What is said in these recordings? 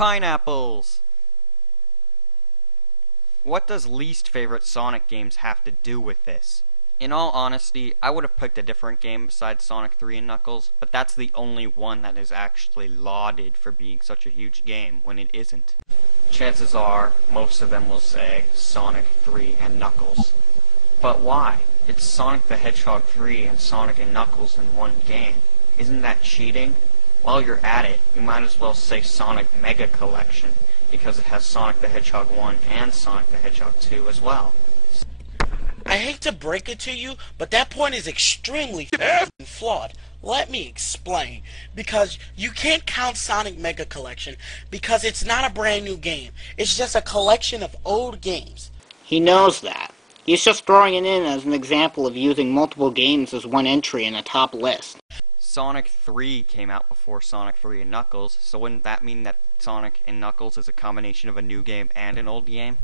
Pineapples! What does least favorite Sonic games have to do with this? In all honesty, I would have picked a different game besides Sonic 3 and Knuckles, but that's the only one that is actually lauded for being such a huge game when it isn't. Chances are, most of them will say Sonic 3 and Knuckles. But why? It's Sonic the Hedgehog 3 and Sonic and Knuckles in one game. Isn't that cheating? While you're at it, you might as well say Sonic Mega Collection, because it has Sonic the Hedgehog 1 and Sonic the Hedgehog 2 as well. I hate to break it to you, but that point is extremely flawed. Let me explain. Because you can't count Sonic Mega Collection because it's not a brand new game. It's just a collection of old games. He knows that. He's just throwing it in as an example of using multiple games as one entry in a top list. Sonic 3 came out before Sonic 3 and Knuckles, so wouldn't that mean that Sonic and Knuckles is a combination of a new game and an old game?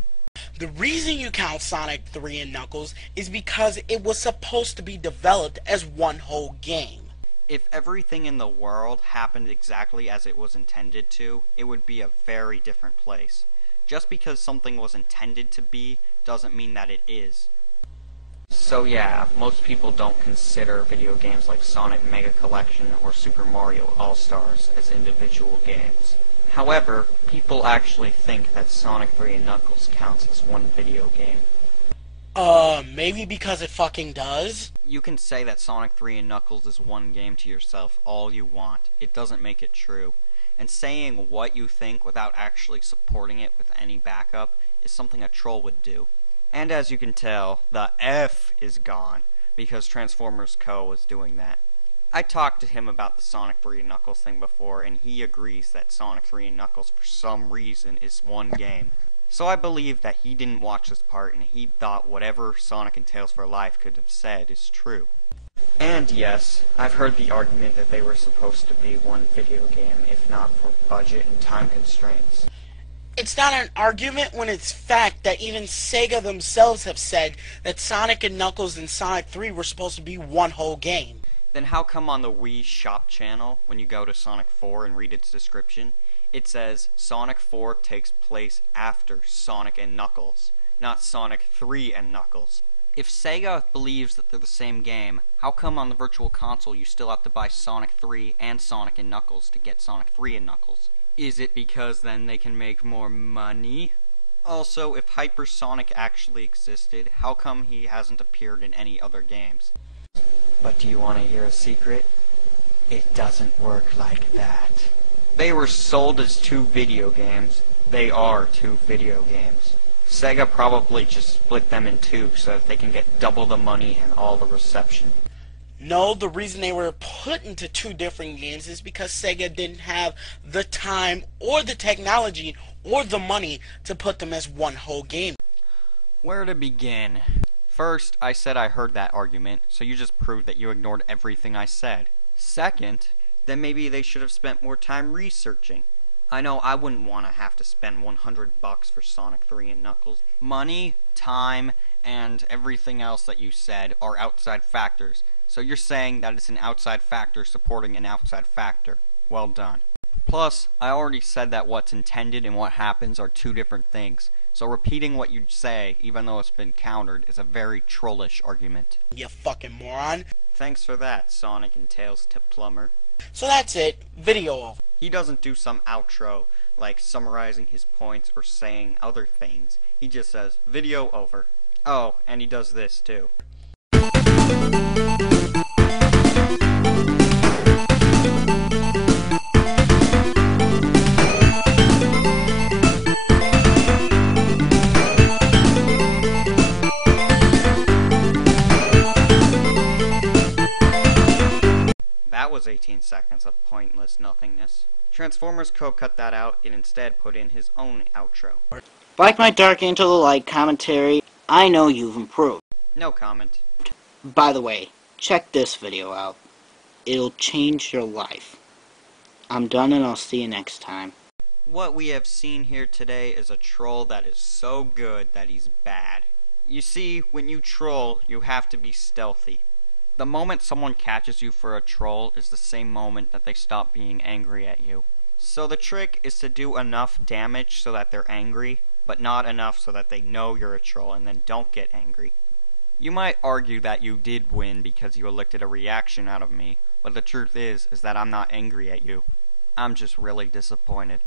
The reason you count Sonic 3 and Knuckles is because it was supposed to be developed as one whole game. If everything in the world happened exactly as it was intended to, it would be a very different place. Just because something was intended to be doesn't mean that it is. So yeah, most people don't consider video games like Sonic Mega Collection or Super Mario All-Stars as individual games. However, people actually think that Sonic 3 and Knuckles counts as one video game. Maybe because it fucking does? You can say that Sonic 3 and Knuckles is one game to yourself all you want. It doesn't make it true. And saying what you think without actually supporting it with any backup is something a troll would do. And as you can tell, the F is gone, because Transformers Co. was doing that. I talked to him about the Sonic 3 and Knuckles thing before, and he agrees that Sonic 3 and Knuckles for some reason is one game. So I believe that he didn't watch this part, and he thought whatever Sonic and Tails for Life could have said is true. And yes, I've heard the argument that they were supposed to be one video game, if not for budget and time constraints. It's not an argument when it's fact that even Sega themselves have said that Sonic and Knuckles and Sonic 3 were supposed to be one whole game. Then how come on the Wii Shop channel, when you go to Sonic 4 and read its description, it says Sonic 4 takes place after Sonic and Knuckles, not Sonic 3 and Knuckles? If Sega believes that they're the same game, how come on the Virtual Console you still have to buy Sonic 3 and Sonic and Knuckles to get Sonic 3 and Knuckles? Is it because then they can make more money? Also, if Hypersonic actually existed, how come he hasn't appeared in any other games? But do you want to hear a secret? It doesn't work like that. They were sold as two video games. They are two video games. Sega probably just split them in two so that they can get double the money and all the reception. No, the reason they were put into two different games is because Sega didn't have the time or the technology or the money to put them as one whole game. Where to begin? First, I said I heard that argument, so you just proved that you ignored everything I said. Second, then maybe they should have spent more time researching. I know I wouldn't want to have to spend $100 for Sonic 3 and Knuckles. Money, time, and everything else that you said are outside factors. So you're saying that it's an outside factor supporting an outside factor. Well done. Plus, I already said that what's intended and what happens are two different things. So repeating what you say, even though it's been countered, is a very trollish argument. You fucking moron. Thanks for that, Sonic and Tails Tip Plumber. So that's it. Video over. He doesn't do some outro, like summarizing his points or saying other things. He just says, video over. Oh, and he does this too. That was 18 seconds of pointless nothingness. Transformers Co. cut that out and instead put in his own outro. Like my Dark Angel of Light commentary, I know you've improved. No comment. By the way, check this video out. It'll change your life. I'm done and I'll see you next time. What we have seen here today is a troll that is so good that he's bad. You see, when you troll, you have to be stealthy. The moment someone catches you for a troll is the same moment that they stop being angry at you. So the trick is to do enough damage so that they're angry, but not enough so that they know you're a troll and then don't get angry. You might argue that you did win because you elicited a reaction out of me, but the truth is that I'm not angry at you. I'm just really disappointed.